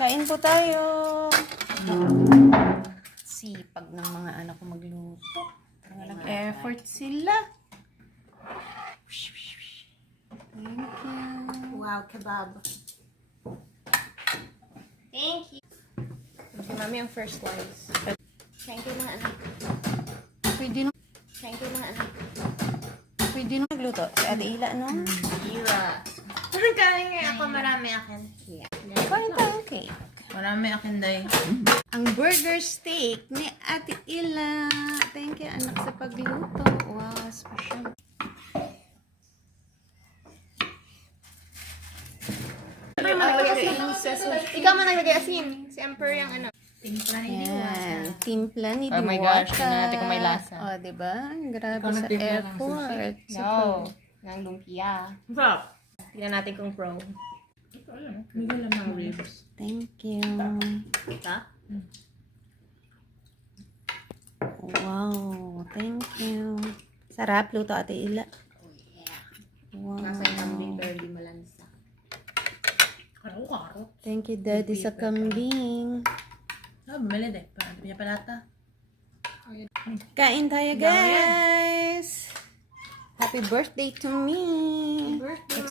Kain po tayo. Sipag ng mga anak ko magluto. Walang effort sila. Thank you. Wow, kebab. Thank you. Okay, mami, ang first slice. Thank you, mga anak. Pwede na. Thank you, mga anak. Pwede na magluto. Si Ate Ila, no? Ira. Kain nga ako, marami akin. Yeah. Kain tayo cake. Marami akin, day. Ang burger steak ni Ate Ila. Thank you, anak, sa pagluto. Wow, special. Ikaw man naglagay asin. Si Emperor yung ano. Yan. Timpla ni Oh Diwata. my gosh, tingnan natin kung may lasa. O, diba? Grabe Ikaw sa nagtimpla ng effort. No. Ng lumpia. Sarap. Tingnan natin kung pro. Ito, alam mo. May wala mga ribs. Thank you. Ita? Wow. Thank you. Sarap luto, Ate Ila. Oh yeah. Wow. Nasa kambing pero di malansa. Karo-karo. Thank you, Daddy, sa kambing. Ah, bumili, day. Para niya palata. Kain tayo, guys! Happy birthday to me! Birthday.